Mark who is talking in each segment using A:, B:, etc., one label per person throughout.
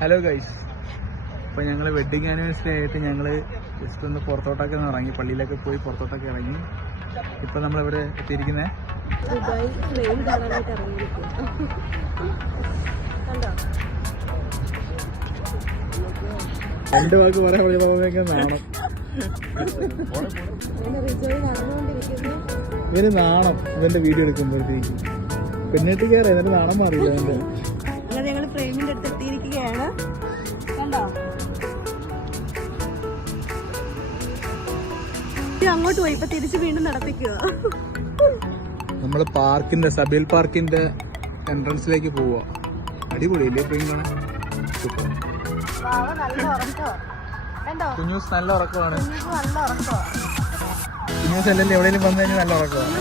A: Hello guys അപ്പോൾ ഞങ്ങൾ wedding anniversary ആയിട്ട് ഞങ്ങൾ ജസ്റ്റ് ഒന്ന് പുറത്തോട്ടൊക്കെ ഒന്ന് ഇറങ്ങി പള്ളിയിലൊക്കെ പോയി പുറത്തോട്ടൊക്കെ ഇറങ്ങി. ഇപ്പോൾ നമ്മളിവിടെ എത്തിയിരിക്കുന്നത് രണ്ട് വാക്ക് പറയാൻ വിളിക്കുന്നതൊക്കെ നാണം. ഇവന് നാണം. ഇവന്റെ വീഡിയോ എടുക്കുമ്പോഴത്തേക്ക്. പിന്നിട്ട് കയറി എന്നിട്ട് നാണം മാറിയില്ല അവന്റെ.
B: ഫ്രെയിമിന്റെ അടുത്ത് എത്തിയിരിക്കുകയാണ്. കണ്ടോ? അങ്ങോട്ട് പോയി ഇപ്പൊ തിരിച്ച് വീണ്ടും നടത്തിക്കുക.
A: നമ്മൾ പാർക്കിന്റെ സബേൽ പാർക്കിന്റെ എൻട്രൻസിലേക്ക് പോവാ. അടിപൊളിയല്ലേ ഫ്രെയിം കാണാൻ? കുഞ്ഞൂസ് നല്ല ഉറക്കമാണ്. കുഞ്ഞൂസ് അല്ലല്ലോ എവിടെയെങ്കിലും വന്നു കഴിഞ്ഞാൽ നല്ല ഉറക്കമാണ്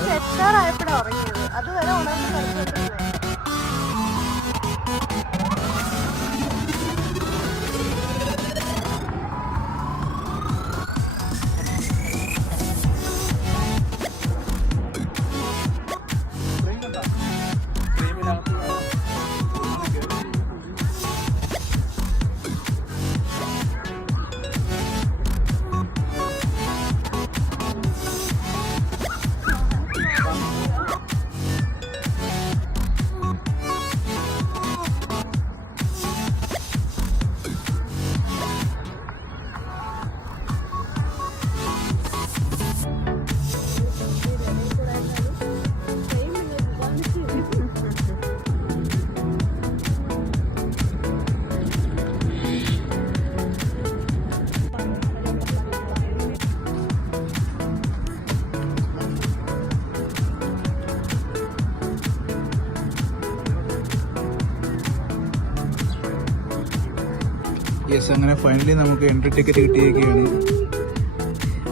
A: യെസ് അങ്ങനെ ഫൈനലി നമുക്ക് എൻട്രി ടിക്കറ്റ് കിട്ടിയിരിക്കുകയാണ്.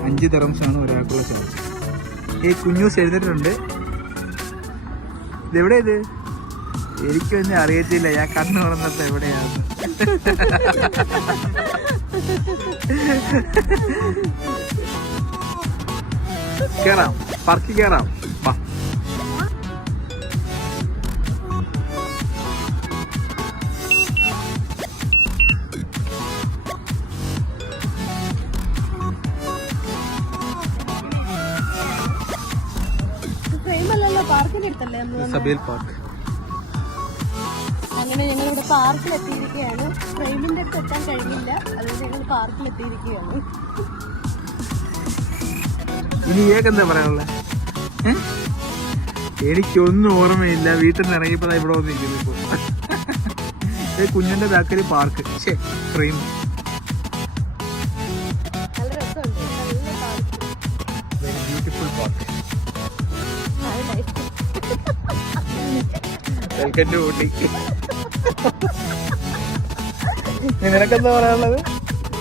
A: അഞ്ച് തെറംസ് ആണ് ഒരാൾക്കുള്ള ചാർജ് ഈ കുഞ്ഞൂസ് എഴുതിട്ടുണ്ട് ഇതെവിടെ ഇത് എനിക്കൊന്നും അറിയത്തില്ല. ഞാൻ കണ്ണു തുറന്നത് എവിടെയാണ്? കേറാം. പാർക്കിൽ കേറാം.
B: അടുത്തല്ലേ വന്നത്?
A: പാർക്ക്.
B: അങ്ങനെ ഞങ്ങൾ ഇവിടെ പാർക്കിൽ എത്തിയിരിക്കുകയാണ് ഫ്രെയിമിന്റെ അടുത്ത് എത്താൻ കഴിഞ്ഞില്ല. അതുകൊണ്ട് ഞങ്ങൾ പാർക്കിൽ എത്തിയിരിക്കുകയാണ്
A: ഇനി ഏക്കെന്താ പറയാനുള്ളത് എനിക്കൊന്നും ഓർമ്മയില്ല. വീട്ടിൽ നിന്ന് ഇറങ്ങിയപ്പോഴാണ് ഇവിടെ വന്നിരിക്കുന്നു ഇപ്പൊ. ഏ കുഞ്ഞിന്റെ ബാക്കറി പാർക്ക്. ഷേ ഫ്രെയിം വെൽക്കം ടു ഊട്ടിക്ക് നിനക്കെന്താ പറയാനുള്ളത്?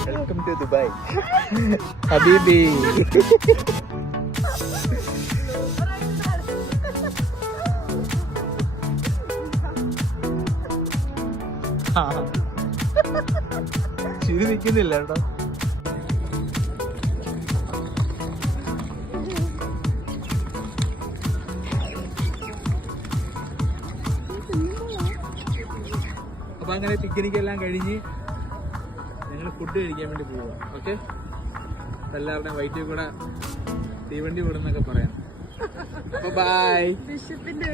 A: വെൽക്കം ടു ദുബായ് ഹബീബി. ചിരി നിൽക്കുന്നില്ല കേട്ടോ. അപ്പൊ അങ്ങനെ പിക്നിക് എല്ലാം കഴിഞ്ഞ് ഞങ്ങൾ ഫുഡ് കഴിക്കാൻ വേണ്ടി പോവുക ഓക്കെ എല്ലാവരുടെയും വൈറ്റിൽ കൂടെ തീവണ്ടി വിടുന്നൊക്കെ പറയാം ബൈ
B: വിഷുപ്പിന്റെ